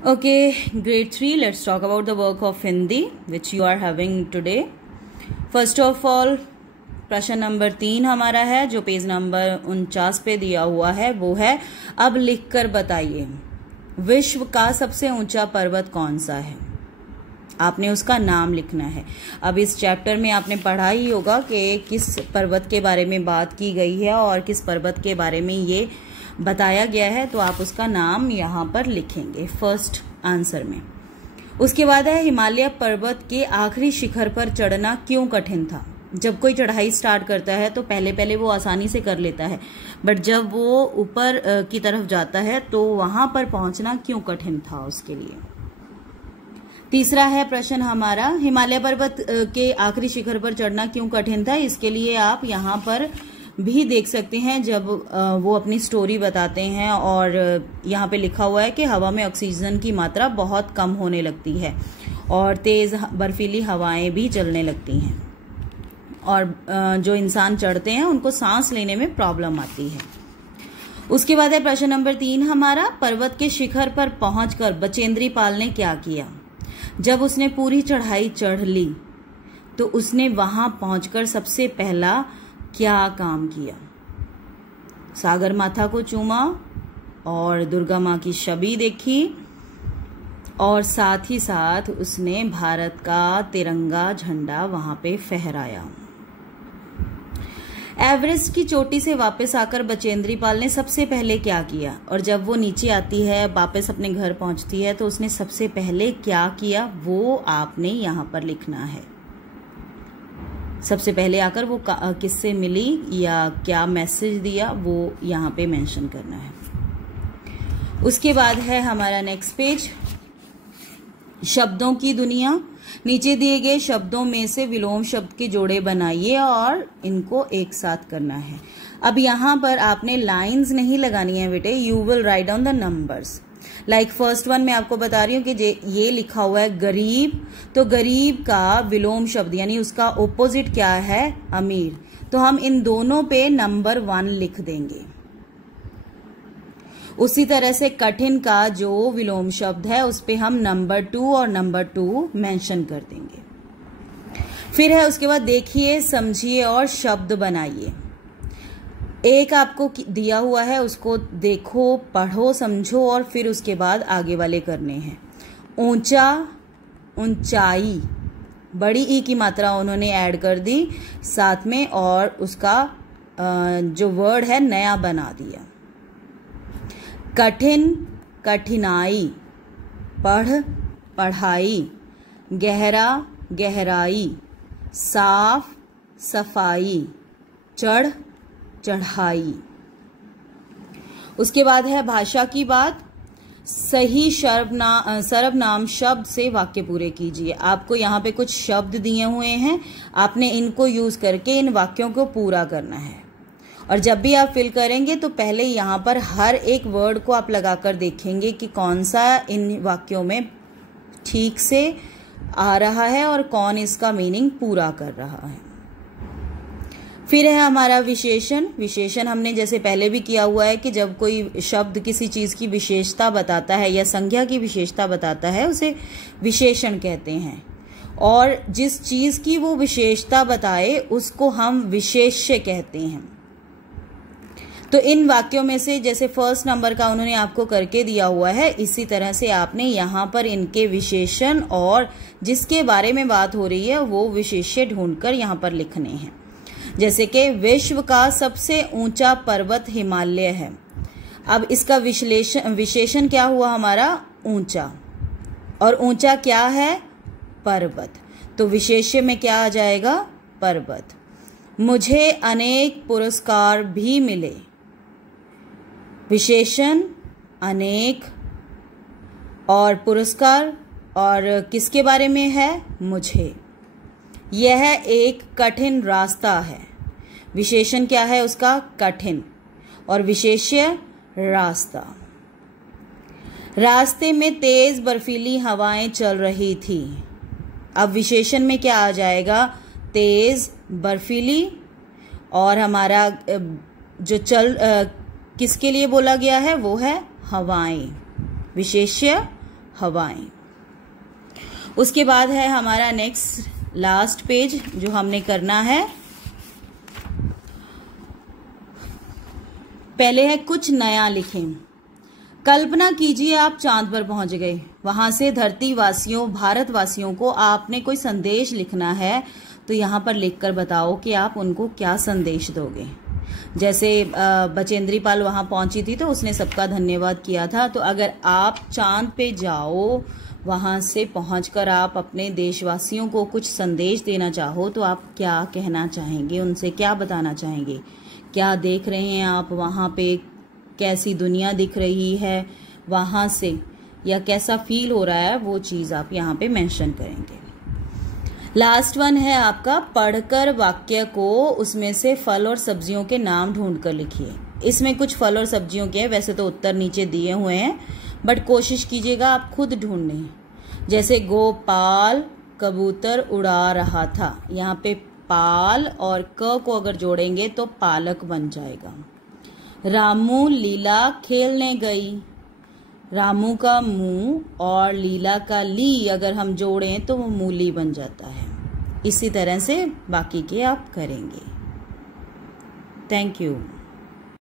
Okay, grade 3, let's talk about the work of Hindi which you are having today. First of all, प्रश्न number 3 हमारा है जो page number 49 पे दिया हुआ है वो है, अब लिखकर बताइए विश्व का सबसे ऊंचा पर्वत कौन सा है। आपने उसका नाम लिखना है। अब इस चैप्टर में आपने पढ़ा ही होगा कि किस पर्वत के बारे में बात की गई है और किस पर्वत के बारे में ये बताया गया है, तो आप उसका नाम यहाँ पर लिखेंगे फर्स्ट आंसर में। उसके बाद है, हिमालय पर्वत के आखिरी शिखर पर चढ़ना क्यों कठिन था। जब कोई चढ़ाई स्टार्ट करता है तो पहले पहले वो आसानी से कर लेता है, बट जब वो ऊपर की तरफ जाता है तो वहां पर पहुंचना क्यों कठिन था उसके लिए। तीसरा है प्रश्न हमारा, हिमालय पर्वत के आखिरी शिखर पर चढ़ना क्यों कठिन था। इसके लिए आप यहाँ पर भी देख सकते हैं जब वो अपनी स्टोरी बताते हैं और यहाँ पे लिखा हुआ है कि हवा में ऑक्सीजन की मात्रा बहुत कम होने लगती है और तेज बर्फीली हवाएं भी चलने लगती हैं और जो इंसान चढ़ते हैं उनको सांस लेने में प्रॉब्लम आती है। उसके बाद है प्रश्न नंबर 3 हमारा, पर्वत के शिखर पर पहुंचकर बचेंद्री पाल ने क्या किया। जब उसने पूरी चढ़ाई चढ़ ली तो उसने वहां पहुंचकर सबसे पहला क्या काम किया। सागर माथा को चूमा और दुर्गा माँ की छवि देखी और साथ ही साथ उसने भारत का तिरंगा झंडा वहां पे फहराया। एवरेस्ट की चोटी से वापस आकर बचेंद्री पाल ने सबसे पहले क्या किया, और जब वो नीचे आती है वापस अपने घर पहुंचती है तो उसने सबसे पहले क्या किया वो आपने यहाँ पर लिखना है। सबसे पहले आकर वो किससे मिली या क्या मैसेज दिया वो यहाँ पे मेंशन करना है। उसके बाद है हमारा नेक्स्ट पेज, शब्दों की दुनिया। नीचे दिए गए शब्दों में से विलोम शब्द के जोड़े बनाइए और इनको एक साथ करना है। अब यहाँ पर आपने लाइंस नहीं लगानी है बेटे, you will write down the numbers. Like first one में आपको बता रही हूँ कि ये लिखा हुआ है गरीब, तो गरीब का विलोम शब्द यानी उसका ओपोजिट क्या है, अमीर, तो हम इन दोनों पे नंबर 1 लिख देंगे। उसी तरह से कठिन का जो विलोम शब्द है उस पे हम नंबर 2 और नंबर 2 मेंशन कर देंगे। फिर है उसके बाद देखिए, समझिए और शब्द बनाइए। एक आपको दिया हुआ है, उसको देखो, पढ़ो, समझो और फिर उसके बाद आगे वाले करने हैं। ऊंचा, ऊंचाई, बड़ी ई की मात्रा उन्होंने ऐड कर दी साथ में और उसका जो वर्ड है नया बना दिया। कठिन, कठिनाई, पढ़, पढ़ाई, गहरा, गहराई, साफ, सफाई, चढ़, चढ़ाई। उसके बाद है भाषा की बात, सही सर्वनाम शब्द से वाक्य पूरे कीजिए। आपको यहाँ पे कुछ शब्द दिए हुए हैं, आपने इनको यूज करके इन वाक्यों को पूरा करना है। और जब भी आप फिल करेंगे तो पहले यहाँ पर हर एक वर्ड को आप लगाकर देखेंगे कि कौन सा इन वाक्यों में ठीक से आ रहा है और कौन इसका मीनिंग पूरा कर रहा है। फिर है हमारा विशेषण। विशेषण हमने जैसे पहले भी किया हुआ है कि जब कोई शब्द किसी चीज की विशेषता बताता है या संज्ञा की विशेषता बताता है उसे विशेषण कहते हैं, और जिस चीज की वो विशेषता बताए उसको हम विशेष्य कहते हैं। तो इन वाक्यों में से जैसे फर्स्ट नंबर का उन्होंने आपको करके दिया हुआ है, इसी तरह से आपने यहाँ पर इनके विशेषण और जिसके बारे में बात हो रही है वो विशेष्य ढूंढकर यहाँ पर लिखने हैं। जैसे कि विश्व का सबसे ऊंचा पर्वत हिमालय है। अब इसका विशेषण क्या हुआ हमारा, ऊंचा, और ऊंचा क्या है, पर्वत, तो विशेष्य में क्या आ जाएगा, पर्वत। मुझे अनेक पुरस्कार भी मिले, विशेषण अनेक और पुरस्कार और किसके बारे में है, मुझे। यह एक कठिन रास्ता है, विशेषण क्या है उसका, कठिन, और विशेष्य रास्ता। रास्ते में तेज बर्फीली हवाएं चल रही थी। अब विशेषण में क्या आ जाएगा, तेज, बर्फीली, और हमारा जो किसके लिए बोला गया है वो है हवाएं, विशेष्य हवाएं। उसके बाद है हमारा नेक्स्ट लास्ट पेज जो हमने करना है। पहले है कुछ नया लिखें। कल्पना कीजिए आप चांद पर पहुंच गए, वहां से धरती वासियों, भारतवासियों को आपने कोई संदेश लिखना है, तो यहाँ पर लिखकर बताओ कि आप उनको क्या संदेश दोगे। जैसे बचेंद्री पाल वहां पहुंची थी तो उसने सबका धन्यवाद किया था, तो अगर आप चांद पे जाओ, वहां से पहुंचकर आप अपने देशवासियों को कुछ संदेश देना चाहो, तो आप क्या कहना चाहेंगे, उनसे क्या बताना चाहेंगे, क्या देख रहे हैं आप वहां पे, कैसी दुनिया दिख रही है वहां से, या कैसा फील हो रहा है, वो चीज आप यहाँ पे मेंशन करेंगे। लास्ट वन है आपका पढ़कर वाक्य को उसमें से फल और सब्जियों के नाम ढूंढकर लिखिए। इसमें कुछ फल और सब्जियों के हैं, वैसे तो उत्तर नीचे दिए हुए हैं, बट कोशिश कीजिएगा आप खुद ढूंढने। जैसे गोपाल कबूतर उड़ा रहा था, यहाँ पे पाल और क को अगर जोड़ेंगे तो पालक बन जाएगा। रामू लीला खेलने गई, रामू का मुंह और लीला का ली अगर हम जोड़ें तो वो मूली बन जाता है। इसी तरह से बाकी के आप करेंगे। Thank you.